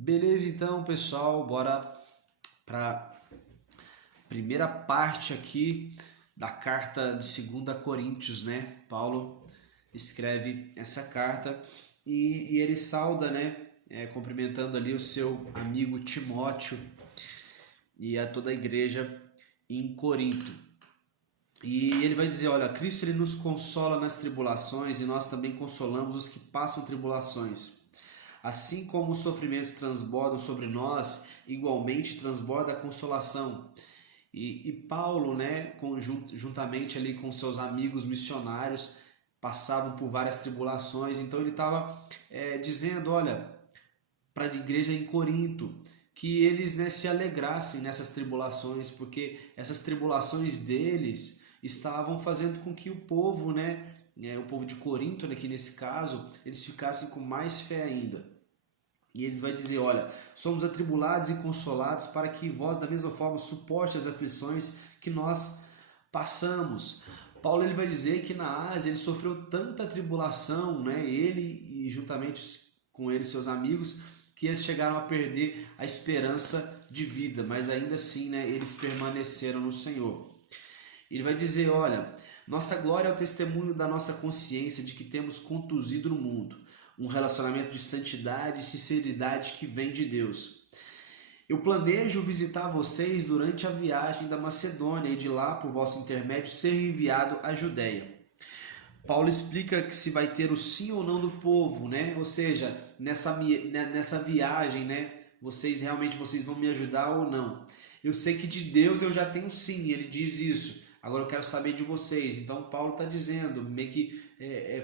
Beleza, então, pessoal, bora para primeira parte aqui da carta de 2 Coríntios, né? Paulo escreve essa carta e ele sauda, né? Cumprimentando ali o seu amigo Timóteo e a toda a igreja em Corinto. E ele vai dizer, olha, Cristo ele nos consola nas tribulações e nós também consolamos os que passam tribulações. Assim como os sofrimentos transbordam sobre nós, igualmente transborda a consolação. E Paulo, né, juntamente ali com seus amigos missionários, passavam por várias tribulações. Então ele estava dizendo, olha, para a igreja em Corinto, que eles, né, se alegrassem nessas tribulações, porque essas tribulações deles estavam fazendo com que o povo, né, o povo de Corinto, aqui nesse caso, eles ficassem com mais fé ainda. E eles vai dizer, olha, somos atribulados e consolados para que vós da mesma forma suporte as aflições que nós passamos. Paulo ele vai dizer que na Ásia ele sofreu tanta tribulação, né, ele e juntamente com ele seus amigos, que eles chegaram a perder a esperança de vida, mas ainda assim, né, eles permaneceram no Senhor. Ele vai dizer, olha, nossa glória é o testemunho da nossa consciência de que temos conduzido no mundo um relacionamento de santidade e sinceridade que vem de Deus. Eu planejo visitar vocês durante a viagem da Macedônia e de lá, por vosso intermédio, ser enviado à Judéia. Paulo explica que se vai ter o sim ou não do povo, né? Ou seja, nessa viagem, né? Vocês vão me ajudar ou não? Eu sei que de Deus eu já tenho sim, ele diz isso. Agora eu quero saber de vocês. Então Paulo está dizendo, meio que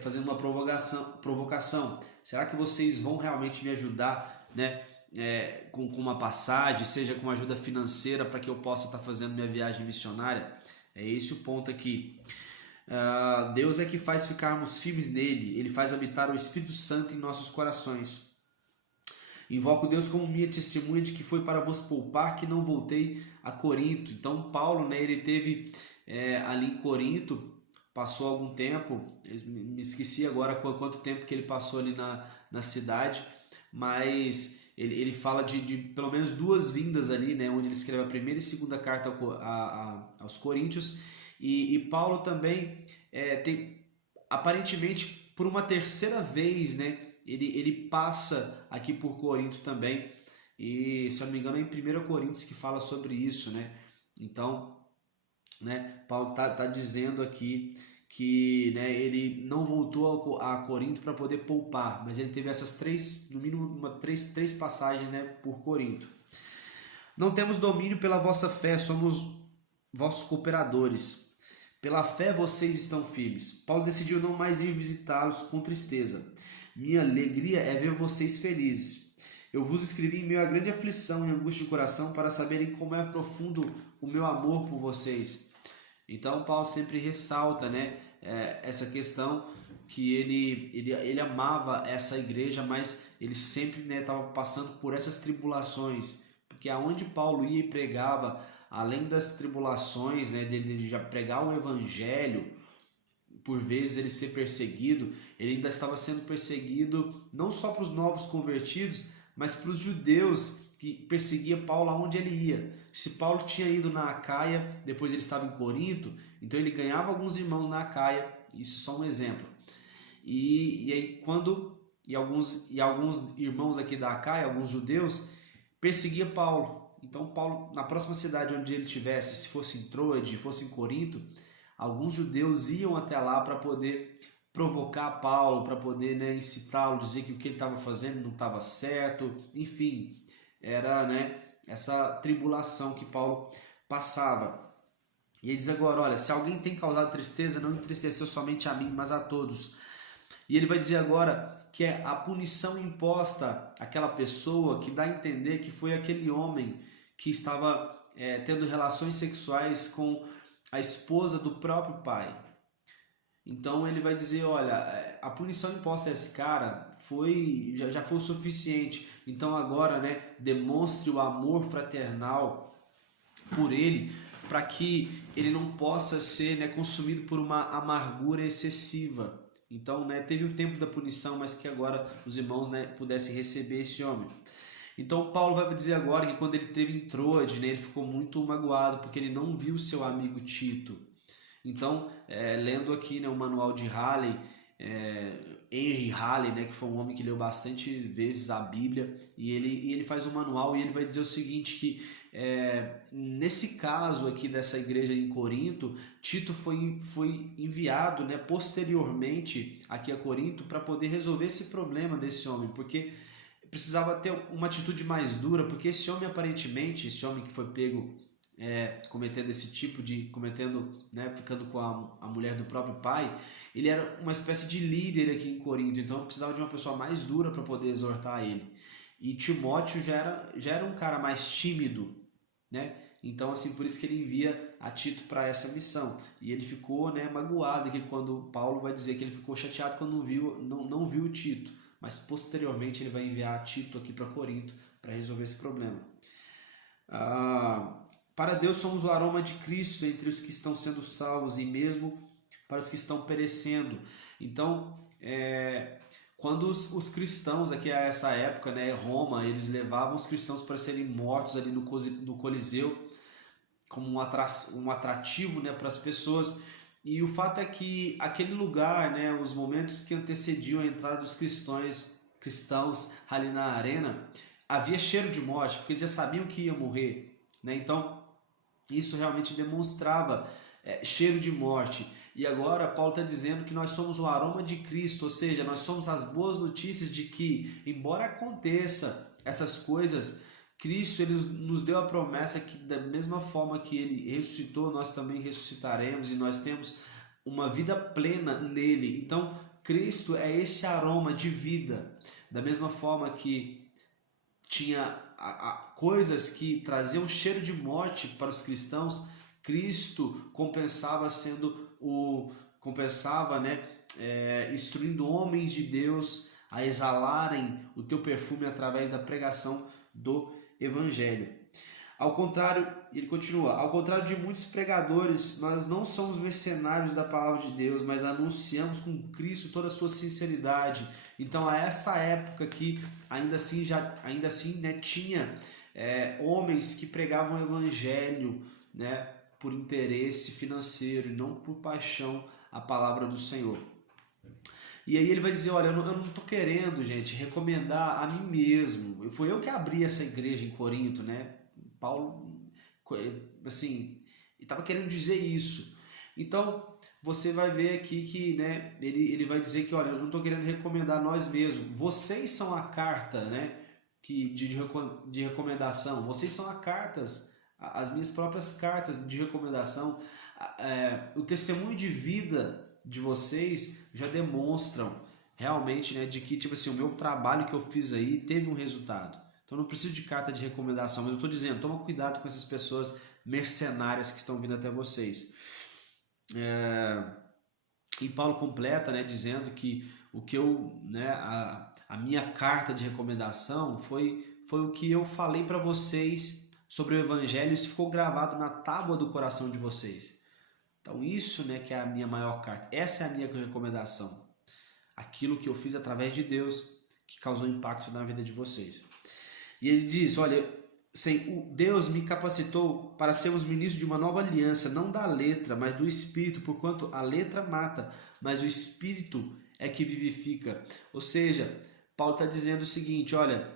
fazendo uma provocação. Será que vocês vão realmente me ajudar, né? Com uma passagem, seja com ajuda financeira para que eu possa estar fazendo minha viagem missionária? É esse o ponto aqui. Deus é que faz ficarmos firmes nele. Ele faz habitar o Espírito Santo em nossos corações. Invoco Deus como minha testemunha de que foi para vos poupar que não voltei a Corinto. Então Paulo, né, ele teve ali em Corinto, passou algum tempo, me esqueci agora quanto tempo que ele passou ali na cidade, mas ele fala de pelo menos 2 vindas ali, né, onde ele escreve a primeira e segunda carta aos Coríntios, e Paulo também tem, aparentemente, por uma terceira vez, né, ele passa aqui por Corinto também, e se eu não me engano é em 1 Coríntios que fala sobre isso, né? Então, né, Paulo tá dizendo aqui que, né, ele não voltou a Corinto para poder poupar, mas ele teve essas no mínimo três passagens, né, por Corinto. Não temos domínio pela vossa fé, somos vossos cooperadores. Pela fé vocês estão firmes. Paulo decidiu não mais ir visitá-los com tristeza. Minha alegria é ver vocês felizes. Eu vos escrevi em meio a grande aflição e angústia de coração para saberem como é profundo o meu amor por vocês. Então Paulo sempre ressalta, né, essa questão que ele amava essa igreja, mas ele sempre estava passando por essas tribulações, porque aonde Paulo ia e pregava, além das tribulações, né, de já pregar o evangelho, por vezes ele ser perseguido, ele ainda estava sendo perseguido não só para os novos convertidos, mas para os judeus que perseguia Paulo aonde ele ia. Se Paulo tinha ido na Acaia, depois ele estava em Corinto, então ele ganhava alguns irmãos na Acaia, isso é só um exemplo. E aí alguns irmãos aqui da Acaia, alguns judeus, perseguia Paulo. Então Paulo, na próxima cidade onde ele estivesse, se fosse em Troade, fosse em Corinto, alguns judeus iam até lá para poder provocar Paulo, para poder, né, incitá-lo, dizer que o que ele estava fazendo não estava certo, enfim, era, né, essa tribulação que Paulo passava. E ele diz agora, olha, se alguém tem causado tristeza, não entristeceu somente a mim, mas a todos. E ele vai dizer agora que é a punição imposta àquela pessoa que dá a entender que foi aquele homem que estava tendo relações sexuais com a esposa do próprio pai. Então ele vai dizer, olha, a punição imposta a esse cara já foi o suficiente. Então agora, né, demonstre o amor fraternal por ele, para que ele não possa ser, né, consumido por uma amargura excessiva. Então, né, teve o tempo da punição, mas que agora os irmãos, né, pudessem receber esse homem. Então Paulo vai dizer agora que quando ele teve em Troade, né, ele ficou muito magoado porque ele não viu seu amigo Tito. Então, lendo aqui, né, o manual de Halley, Henry Halley, né, que foi um homem que leu bastante vezes a Bíblia, e ele faz um manual e ele vai dizer o seguinte, que nesse caso aqui dessa igreja em Corinto, Tito foi enviado, né, posteriormente aqui a Corinto para poder resolver esse problema desse homem, porque precisava ter uma atitude mais dura, porque esse homem aparentemente, esse homem que foi pego cometendo esse tipo de, né, ficando com a mulher do próprio pai, ele era uma espécie de líder aqui em Corinto, então precisava de uma pessoa mais dura para poder exortar ele. E Timóteo já era um cara mais tímido, né? Então, assim, por isso que ele envia a Tito para essa missão. E ele ficou, né, magoado aqui quando Paulo vai dizer que ele ficou chateado quando não viu o Tito, mas posteriormente ele vai enviar a Tito aqui para Corinto para resolver esse problema. Para Deus somos o aroma de Cristo entre os que estão sendo salvos e mesmo para os que estão perecendo. Então, quando os cristãos, aqui a essa época, né, Roma, eles levavam os cristãos para serem mortos ali no Coliseu, como um atrativo, né, para as pessoas. E o fato é que aquele lugar, né, os momentos que antecediam a entrada dos cristãos ali na arena, havia cheiro de morte, porque eles já sabiam que ia morrer, né? Então, isso realmente demonstrava cheiro de morte. E agora Paulo está dizendo que nós somos o aroma de Cristo, ou seja, nós somos as boas notícias de que, embora aconteça essas coisas, Cristo ele nos deu a promessa que da mesma forma que ele ressuscitou, nós também ressuscitaremos e nós temos uma vida plena nele. Então, Cristo é esse aroma de vida. Da mesma forma que tinha coisas que traziam cheiro de morte para os cristãos, Cristo compensava né, instruindo homens de Deus a exalarem o teu perfume através da pregação do Evangelho. Ao contrário, ele continua, ao contrário de muitos pregadores, nós não somos mercenários da palavra de Deus, mas anunciamos com Cristo toda a sua sinceridade. Então, a essa época que ainda assim, né, tinha homens que pregavam o Evangelho, né, por interesse financeiro e não por paixão a palavra do Senhor. E aí ele vai dizer, olha, eu não estou querendo, gente, recomendar a mim mesmo. Foi eu que abri essa igreja em Corinto, né? Paulo, assim, estava querendo dizer isso. Então, você vai ver aqui que, né, ele vai dizer que, olha, eu não estou querendo recomendar nós mesmos. Vocês são a carta, né, de recomendação. Vocês são as minhas próprias cartas de recomendação. O testemunho de vida de vocês já demonstram realmente, né, de que, tipo assim, o meu trabalho que eu fiz aí teve um resultado. Então, eu não preciso de carta de recomendação, mas eu estou dizendo, toma cuidado com essas pessoas mercenárias que estão vindo até vocês. E Paulo completa, né, dizendo que o que a minha carta de recomendação foi o que eu falei para vocês sobre o Evangelho, isso ficou gravado na tábua do coração de vocês. Então isso, né, que é a minha maior carta, essa é a minha recomendação. Aquilo que eu fiz através de Deus que causou impacto na vida de vocês. E ele diz, olha, Deus me capacitou para sermos ministros de uma nova aliança, não da letra, mas do Espírito, porquanto a letra mata, mas o Espírito é que vivifica. Ou seja, Paulo está dizendo o seguinte, olha,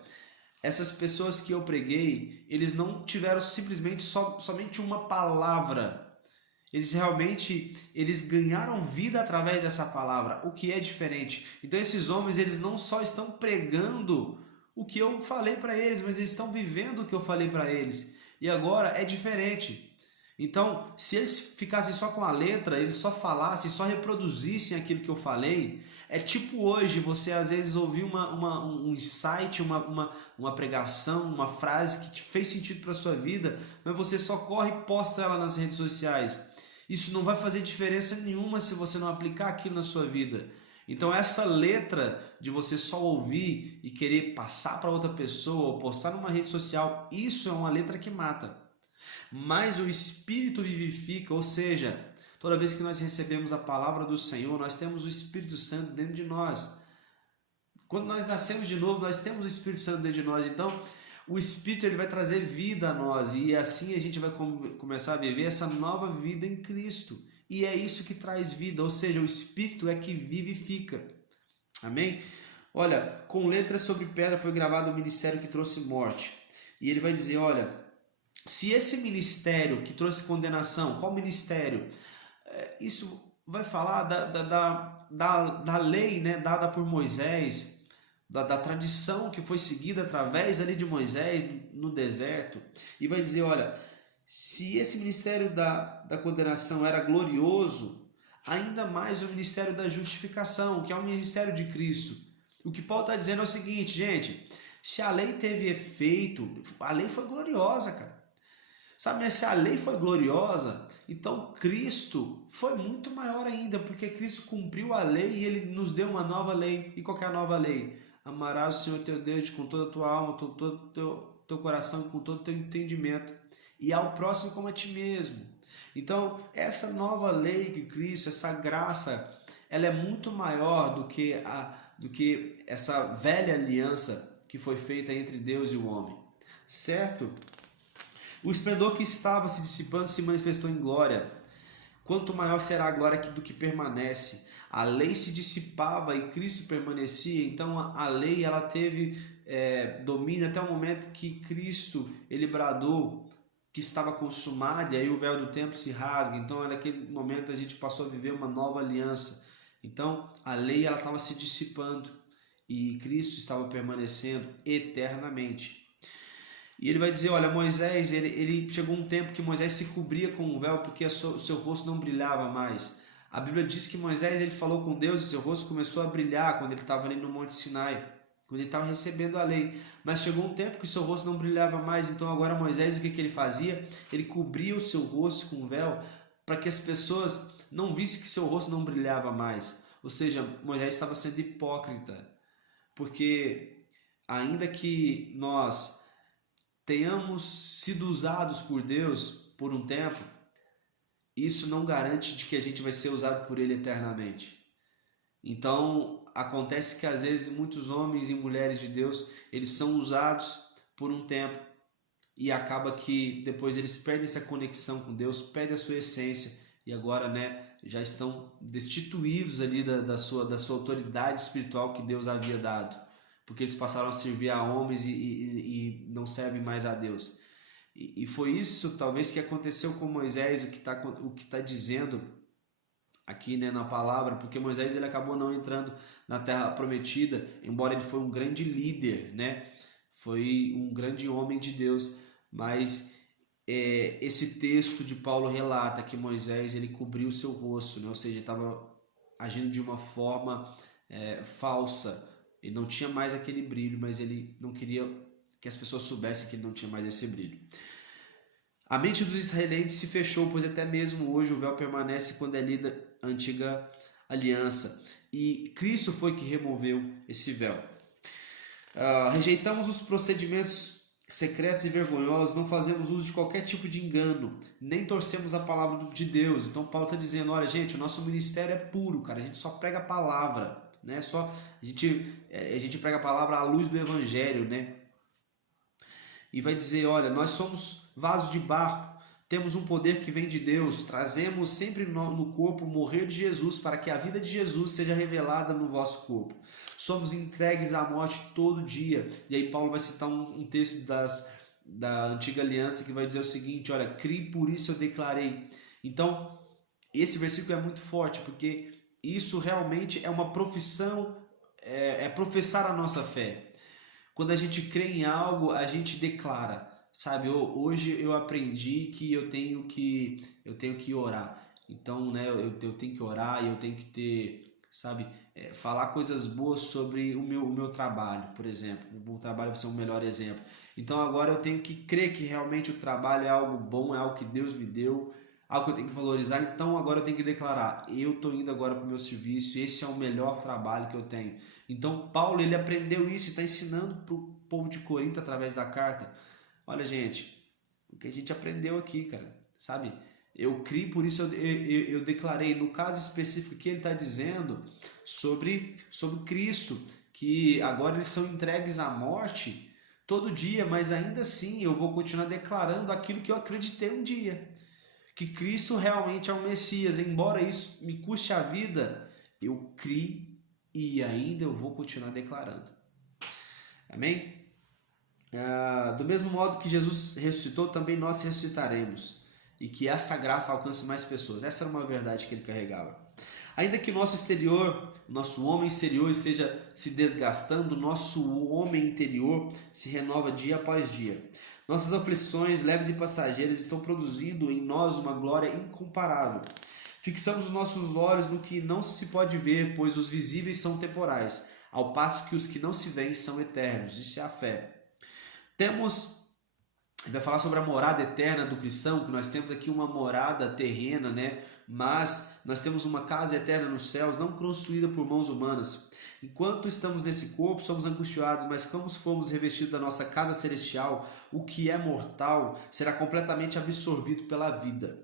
essas pessoas que eu preguei, eles não tiveram simplesmente somente uma palavra. Eles ganharam vida através dessa palavra, o que é diferente. Então esses homens, eles não só estão pregando o que eu falei para eles, mas eles estão vivendo o que eu falei para eles. E agora é diferente. Então, se eles ficassem só com a letra, eles só falassem, só reproduzissem aquilo que eu falei, é tipo hoje, você às vezes ouvir um insight, uma pregação, uma frase que te fez sentido para a sua vida, mas você só corre e posta ela nas redes sociais. Isso não vai fazer diferença nenhuma se você não aplicar aquilo na sua vida. Então essa letra de você só ouvir e querer passar para outra pessoa ou postar numa rede social, isso é uma letra que mata. Mas o Espírito vivifica, ou seja, toda vez que nós recebemos a palavra do Senhor, nós temos o Espírito Santo dentro de nós. Quando nós nascemos de novo, nós temos o Espírito Santo dentro de nós. Então, o Espírito ele vai trazer vida a nós e assim a gente vai começar a viver essa nova vida em Cristo. E é isso que traz vida, ou seja, o Espírito é que vivifica. Amém? Olha, com letras sobre pedra foi gravado o ministério que trouxe morte. E ele vai dizer, olha, se esse ministério que trouxe condenação, qual ministério? Isso vai falar da lei, né, dada por Moisés, da tradição que foi seguida através ali de Moisés no deserto. E vai dizer, olha, se esse ministério da condenação era glorioso, ainda mais o ministério da justificação, que é o ministério de Cristo. O que Paulo está dizendo é o seguinte, gente, se a lei teve efeito, a lei foi gloriosa, cara. Sabe, mas se a lei foi gloriosa, então Cristo foi muito maior ainda, porque Cristo cumpriu a lei e ele nos deu uma nova lei. E qual que é a nova lei? Amarás o Senhor teu Deus com toda a tua alma, com todo o teu coração, com todo o teu entendimento, e ao próximo como a ti mesmo. Então, essa nova lei que Cristo, essa graça, ela é muito maior do que essa velha aliança que foi feita entre Deus e o homem. Certo? O esplendor que estava se dissipando se manifestou em glória. Quanto maior será a glória do que permanece. A lei se dissipava e Cristo permanecia, então a lei ela teve domínio até o momento que Cristo ele bradou que estava consumado, e aí o véu do templo se rasga. Então naquele momento a gente passou a viver uma nova aliança. Então a lei ela estava se dissipando e Cristo estava permanecendo eternamente. E ele vai dizer, olha, Moisés, ele chegou um tempo que Moisés se cobria com um véu porque o seu rosto não brilhava mais. A Bíblia diz que Moisés ele falou com Deus e seu rosto começou a brilhar quando ele estava ali no Monte Sinai, quando ele estava recebendo a lei. Mas chegou um tempo que o seu rosto não brilhava mais, então agora Moisés, o que ele fazia? Ele cobria o seu rosto com um véu para que as pessoas não vissem que seu rosto não brilhava mais. Ou seja, Moisés estava sendo hipócrita, porque ainda que nós tenhamos sido usados por Deus por um tempo, isso não garante de que a gente vai ser usado por Ele eternamente. Então, acontece que às vezes muitos homens e mulheres de Deus, eles são usados por um tempo e acaba que depois eles perdem essa conexão com Deus, perdem a sua essência e agora, já estão destituídos ali da sua autoridade espiritual que Deus havia dado, porque eles passaram a servir a homens e não servem mais a Deus. E foi isso, talvez, que aconteceu com Moisés, o que tá dizendo aqui na palavra, porque Moisés ele acabou não entrando na terra prometida, embora ele foi um grande líder, foi um grande homem de Deus, mas esse texto de Paulo relata que Moisés ele cobriu o seu rosto, ou seja, estava agindo de uma forma falsa. Ele não tinha mais aquele brilho, mas ele não queria que as pessoas soubessem que ele não tinha mais esse brilho. A mente dos israelenses se fechou, pois até mesmo hoje o véu permanece quando é lida a antiga aliança. E Cristo foi que removeu esse véu. Rejeitamos os procedimentos secretos e vergonhosos, não fazemos uso de qualquer tipo de engano, nem torcemos a palavra de Deus. Então Paulo está dizendo, olha gente, o nosso ministério é puro, cara, a gente só prega a palavra. A gente prega a palavra à luz do Evangelho, E vai dizer, olha, nós somos vasos de barro, temos um poder que vem de Deus, trazemos sempre no corpo o morrer de Jesus, para que a vida de Jesus seja revelada no vosso corpo. Somos entregues à morte todo dia. E aí Paulo vai citar um texto da antiga aliança que vai dizer o seguinte, olha, criei, por isso eu declarei. Então, esse versículo é muito forte, porque isso realmente é uma profissão, é professar a nossa fé. Quando a gente crê em algo, a gente declara, sabe? Hoje eu aprendi que eu tenho que orar. Então, eu tenho que orar e eu tenho que ter, sabe? Falar coisas boas sobre o meu trabalho, por exemplo. O meu trabalho vai ser um melhor exemplo. Então agora eu tenho que crer que realmente o trabalho é algo bom, é algo que Deus me deu, algo que eu tenho que valorizar. Então agora eu tenho que declarar, eu estou indo agora para o meu serviço, esse é o melhor trabalho que eu tenho. Então Paulo ele aprendeu isso e está ensinando para o povo de Corinto através da carta. Olha gente, o que a gente aprendeu aqui, cara, sabe? Eu criei, por isso eu declarei. No caso específico que ele está dizendo sobre Cristo, que agora eles são entregues à morte, todo dia, mas ainda assim eu vou continuar declarando aquilo que eu acreditei um dia, que Cristo realmente é o Messias. Embora isso me custe a vida, eu criei e ainda eu vou continuar declarando. Amém? Do mesmo modo que Jesus ressuscitou, também nós ressuscitaremos, e que essa graça alcance mais pessoas. Essa era uma verdade que ele carregava. Ainda que nosso exterior, nosso homem exterior esteja se desgastando, nosso homem interior se renova dia após dia. Nossas aflições leves e passageiras estão produzindo em nós uma glória incomparável. Fixamos os nossos olhos no que não se pode ver, pois os visíveis são temporais, ao passo que os que não se veem são eternos. Isso é a fé. Vai falar sobre a morada eterna do cristão, que nós temos aqui uma morada terrena, né? Mas nós temos uma casa eterna nos céus, não construída por mãos humanas. Enquanto estamos nesse corpo, somos angustiados, mas como fomos revestidos da nossa casa celestial, o que é mortal será completamente absorvido pela vida.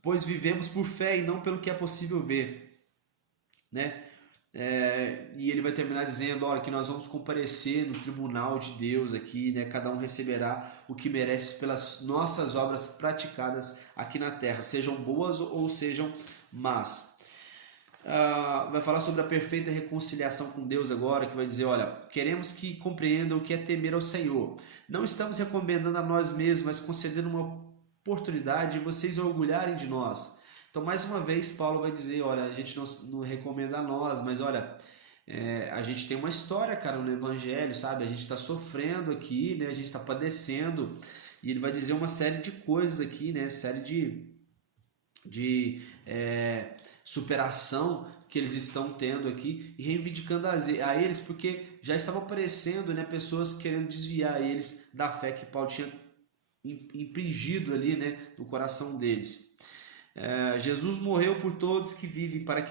Pois vivemos por fé e não pelo que é possível ver, né? E ele vai terminar dizendo, olha, que nós vamos comparecer no tribunal de Deus aqui, né? Cada um receberá o que merece pelas nossas obras praticadas aqui na terra, sejam boas ou sejam más. Vai falar sobre a perfeita reconciliação com Deus agora, que vai dizer, olha, queremos que compreendam o que é temer ao Senhor. Não estamos recomendando a nós mesmos, mas concedendo uma oportunidade de vocês orgulharem de nós. Então, mais uma vez, Paulo vai dizer, olha, a gente não recomenda a nós, mas olha, a gente tem uma história, cara, no Evangelho, sabe? A gente está sofrendo aqui, né? A gente está padecendo, e ele vai dizer uma série de coisas aqui, né? Série de superação que eles estão tendo aqui e reivindicando a eles, porque já estavam aparecendo, né, pessoas querendo desviar eles da fé que Paulo tinha impingido ali, né, no coração deles. Jesus morreu por todos que vivem, para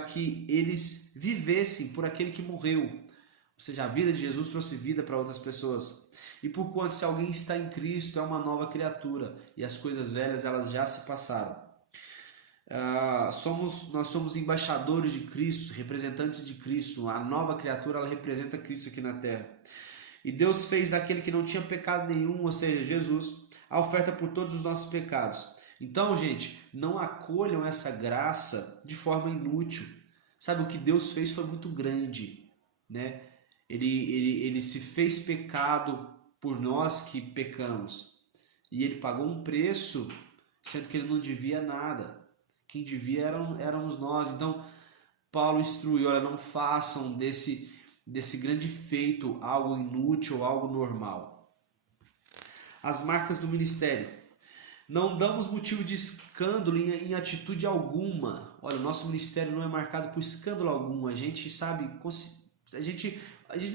que eles vivessem por aquele que morreu. Ou seja, a vida de Jesus trouxe vida para outras pessoas. E por quanto, se alguém está em Cristo, é uma nova criatura, e as coisas velhas elas já se passaram. Nós somos embaixadores de Cristo, representantes de Cristo. A nova criatura, ela representa Cristo aqui na terra. E Deus fez daquele que não tinha pecado nenhum, ou seja, Jesus, a oferta por todos os nossos pecados. Então, gente, não acolham essa graça de forma inútil. Sabe, o que Deus fez foi muito grande, né? Ele se fez pecado por nós que pecamos. E ele pagou um preço, sendo que ele não devia nada. Quem devia éramos nós. Então, Paulo instruiu, olha, não façam desse grande feito algo inútil, algo normal. As marcas do ministério. Não damos motivo de escândalo em atitude alguma. Olha, o nosso ministério não é marcado por escândalo algum. A gente sabe, a gente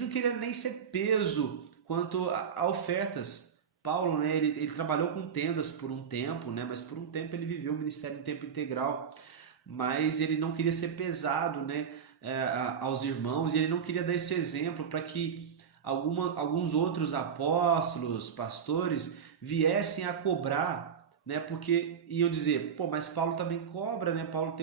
não queria nem ser peso quanto a ofertas. Paulo, né, ele trabalhou com tendas por um tempo, né, mas por um tempo ele viveu o ministério em tempo integral. Mas ele não queria ser pesado, né, aos irmãos, e ele não queria dar esse exemplo para que alguns outros apóstolos, pastores, viessem a cobrar, né? Porque iam dizer, pô, mas Paulo também cobra, né? Paulo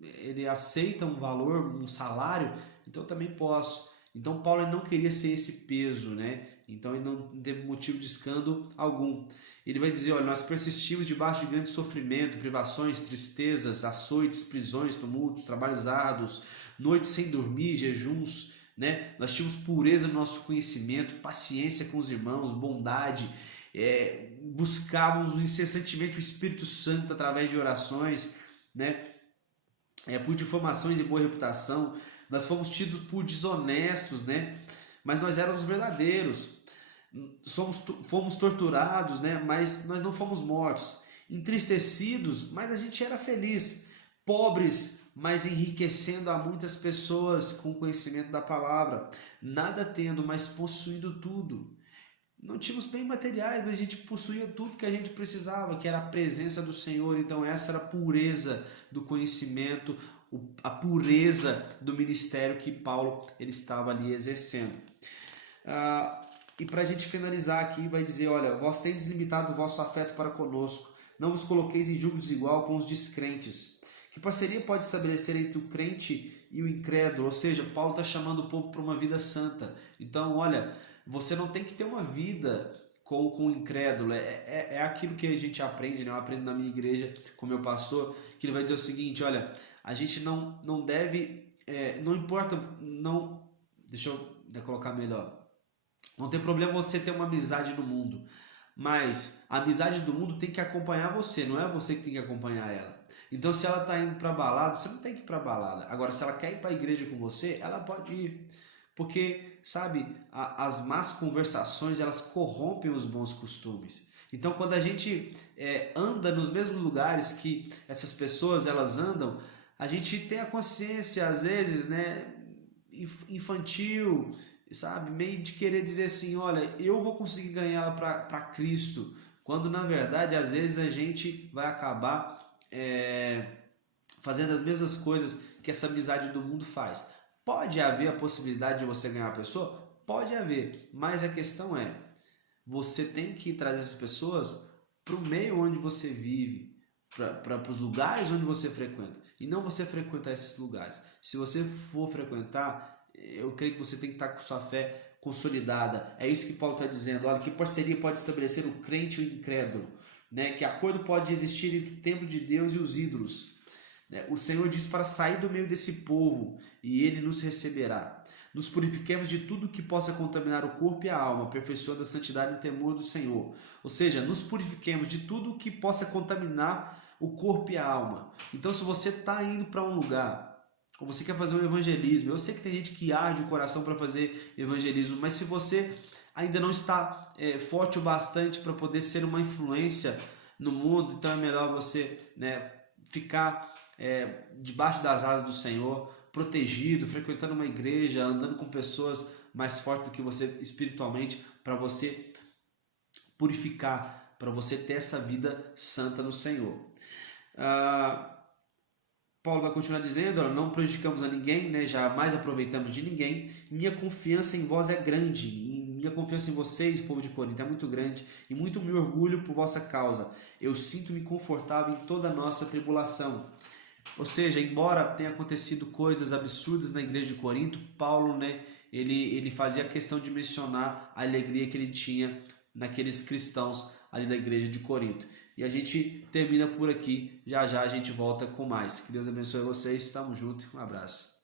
ele aceita um valor, um salário, então eu também posso. Então Paulo ele não queria ser esse peso, né? Então ele não teve motivo de escândalo algum. Ele vai dizer, olha, nós persistimos debaixo de grande sofrimento, privações, tristezas, açoites, prisões, tumultos, trabalhos árduos, noites sem dormir, jejuns, né? Nós tínhamos pureza no nosso conhecimento, paciência com os irmãos, bondade, buscávamos incessantemente o Espírito Santo através de orações, né? Por difamações e boa reputação. Nós fomos tidos por desonestos, né? Mas nós éramos verdadeiros. Fomos torturados, né? Mas nós não fomos mortos. Entristecidos, mas a gente era feliz. Pobres, mas enriquecendo a muitas pessoas com o conhecimento da palavra. Nada tendo, mas possuindo tudo. Não tínhamos bens materiais, mas a gente possuía tudo que a gente precisava, que era a presença do Senhor. Então essa era a pureza do conhecimento, a pureza do ministério que Paulo ele estava ali exercendo. E para a gente finalizar aqui, vai dizer, olha, vós tendes limitado o vosso afeto para conosco, não vos coloqueis em julgo desigual com os descrentes. Que parceria pode estabelecer entre o crente e o incrédulo? Ou seja, Paulo está chamando o povo para uma vida santa. Então, olha, você não tem que ter uma vida com o incrédulo. É aquilo que a gente aprende, né? Eu aprendo na minha igreja com meu pastor, que ele vai dizer o seguinte, olha, a gente não deve, não importa, não, deixa eu colocar melhor, não tem problema você ter uma amizade no mundo, mas a amizade do mundo tem que acompanhar você, não é você que tem que acompanhar ela. Então, se ela está indo para balada, você não tem que ir para balada. Agora, se ela quer ir para a igreja com você, ela pode ir. Porque, sabe, as más conversações, elas corrompem os bons costumes. Então, quando a gente anda nos mesmos lugares que essas pessoas elas andam, a gente tem a consciência, às vezes, né, infantil, sabe, meio de querer dizer assim, olha, eu vou conseguir ganhar ela para Cristo, quando na verdade às vezes a gente vai acabar fazendo as mesmas coisas que essa amizade do mundo faz. Pode haver a possibilidade de você ganhar a pessoa? Pode haver, mas a questão é, você tem que trazer essas pessoas para o meio onde você vive, para os lugares onde você frequenta, e não você frequentar esses lugares. Se você for frequentar, eu creio que você tem que estar com sua fé consolidada. É isso que Paulo está dizendo. Olha, que parceria pode estabelecer o crente e o incrédulo, né? Que acordo pode existir entre o templo de Deus e os ídolos. O Senhor diz para sair do meio desse povo e Ele nos receberá. Nos purifiquemos de tudo que possa contaminar o corpo e a alma, aperfeiçoando a santidade e o temor do Senhor. Ou seja, nos purifiquemos de tudo que possa contaminar o corpo e a alma. Então, se você está indo para um lugar, ou você quer fazer um evangelismo, eu sei que tem gente que arde o coração para fazer evangelismo, mas se você ainda não está forte o bastante para poder ser uma influência no mundo, então é melhor você, né, ficar debaixo das asas do Senhor, protegido, frequentando uma igreja, andando com pessoas mais fortes do que você espiritualmente, para você purificar, para você ter essa vida santa no Senhor. Paulo vai continuar dizendo, olha, não prejudicamos a ninguém, né? Jamais aproveitamos de ninguém. Minha confiança em vós é grande, minha confiança em vocês, povo de Corinto, é muito grande, e muito me orgulho por vossa causa. Eu sinto-me confortável em toda a nossa tribulação. Ou seja, embora tenha acontecido coisas absurdas na igreja de Corinto, Paulo, né, ele fazia questão de mencionar a alegria que ele tinha naqueles cristãos ali da igreja de Corinto. E a gente termina por aqui, já já a gente volta com mais. Que Deus abençoe vocês, tamo junto, um abraço.